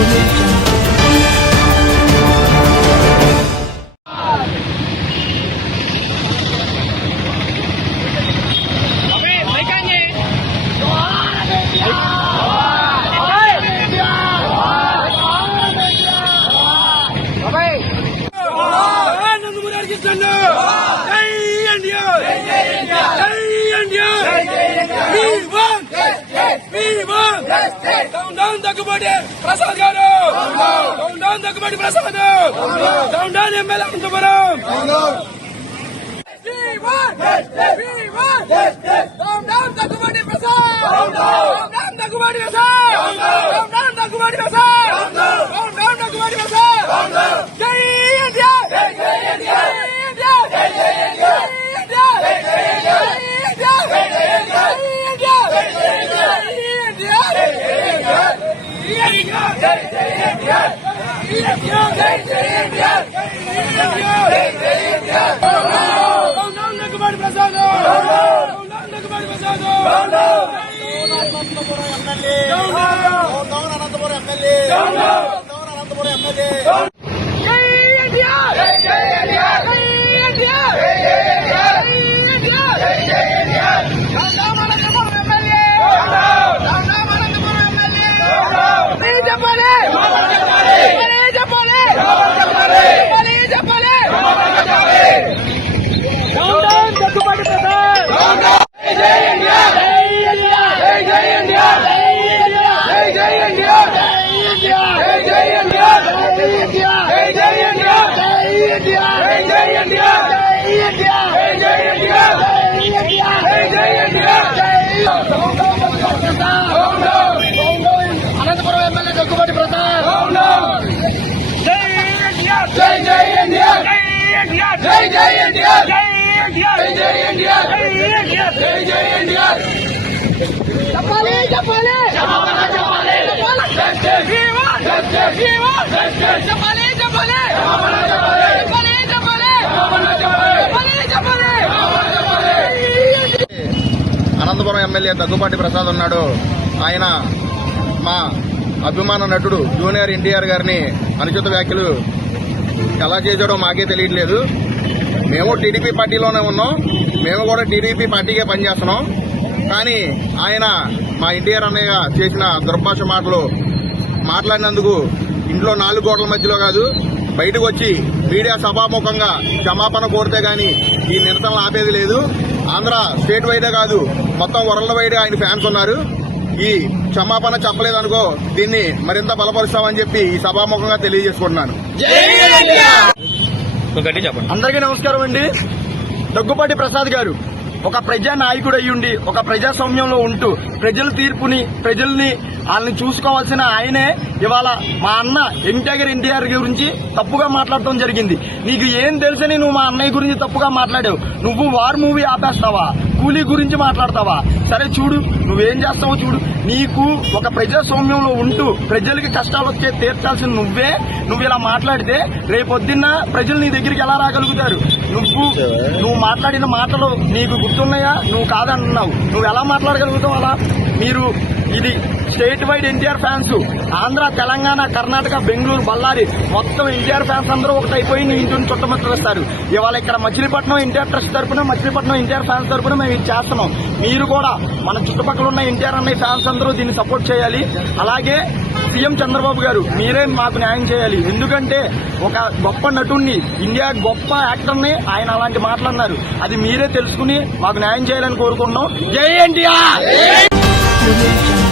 information. Viva! Estão dando kepada perasaan kamu. Estão dando kepada perasaan kamu. Estão dando yang melak untuk berum. Viva! Viva! Estão dando kepada perasaan. Estão dando kepada perasaan. Estão dando kepada perasaan. Anantapur MLA Anantapur MLA Anantapur MLA Daggubati Prasad. జై ఎన్టీఆర్ జై జై ఎన్టీఆర్ జై జై చెప్పాలి చెప్పాలి. చెప్పాలి చెప్పాలి. చెప్పాలి అనంతపురం ఎమ్మెల్యే దగ్గుపాటి ప్రసాద్ ఉన్నాడు. ఆయన మా అభిమాన నటుడు జూనియర్ ఎన్టీఆర్ గారిని అనుచిత వ్యాఖ్యలు ఎలా చేశాడో మాకే తెలియట్లేదు. మేము టీడీపీ పార్టీలోనే ఉన్నాం. మేము కూడా టీడీపీ పార్టీకే పనిచేస్తున్నాం. కానీ ఆయన మా ఎన్టీఆర్ అన్నయ్య చేసిన దుర్భాష మాటలు మాట్లాడినందుకు ఇంట్లో నాలుగు కోట్ల మధ్యలో కాదు బయటకు వచ్చి మీడియా సభాముఖంగా క్షమాపణ కోరితే గాని ఈ నిరసనలు ఆపేది లేదు. ఆంధ్ర స్టేట్ వైడే కాదు మొత్తం వరల్డ్ వైడ్ ఆయన ఫ్యాన్స్ ఉన్నారు. ఈ క్షమాపణ చెప్పలేదనుకో దీన్ని మరింత బలపరుస్తామని చెప్పి ఈ సభాముఖంగా తెలియజేసుకుంటున్నాను. అందరికీ నమస్కారం అండి. దగ్గుపాటి ప్రసాద్ గారు ఒక ప్రజా నాయకుడు అయ్యుండి ఒక ప్రజాస్వామ్యంలో ఉంటూ ప్రజల తీర్పుని ప్రజల్ని వాళ్ళని చూసుకోవాల్సిన ఆయనే ఇవాళ మా అన్న ఎన్టీఆర్ ఎన్టీఆర్ గురించి తప్పుగా మాట్లాడటం జరిగింది. నీకు ఏం తెలుసని నువ్వు మా అన్నయ్య గురించి తప్పుగా మాట్లాడావు. నువ్వు వార్ మూవీ ఆపేస్తావా? కూలీ గురించి మాట్లాడతావా? సరే చూడు నువ్వేం చేస్తావో చూడు. నీకు ఒక ప్రజాస్వామ్యంలో ఉంటూ ప్రజలకి కష్టాలు వచ్చే తీర్చాల్సిన నువ్వే. నువ్వు ఇలా మాట్లాడితే రేపొద్దున్న ప్రజలు నీ దగ్గరికి ఎలా రాగలుగుతారు? నువ్వు నువ్వు మాట్లాడిన మాటలు నీకు గుర్తున్నాయా? నువ్వు కాదంటున్నావు నువ్వు ఎలా మాట్లాడగలుగుతావు అలా? మీరు ఇది state wide NTR fans Andhra Telangana Karnataka Bengaluru Ballari మొత్తం ఎన్టీఆర్ ఫ్యాన్స్ అందరూ ఒకటైపోయి నీ ఇంటిని చుట్టముట్టేస్తారు ఇవాళ ఇక్కడ మచిలీపట్నం ఎన్టీఆర్ ట్రస్ట్ తరపున మచిలీపట్నం ఎన్టీఆర్ ఫ్యాన్స్ తరఫున మేము ఇది చేస్తున్నాం. మీరు కూడా మన చుట్టుపక్కల ఉన్న ఎన్టీఆర్ అన్నయ్య ఫ్యాన్స్ అందరూ దీన్ని సపోర్ట్ చేయాలి. అలాగే సీఎం చంద్రబాబు గారు మీరే మాకు న్యాయం చేయాలి. ఎందుకంటే ఒక గొప్ప నటుణ్ణి ఇండియా గొప్ప యాక్టర్ని ఆయన అలాంటి మాటలు అన్నారు. అది మీరే తెలుసుకుని మాకు న్యాయం చేయాలని కోరుకుంటున్నాం. జై ఎన్టీఆర్ audio jungle.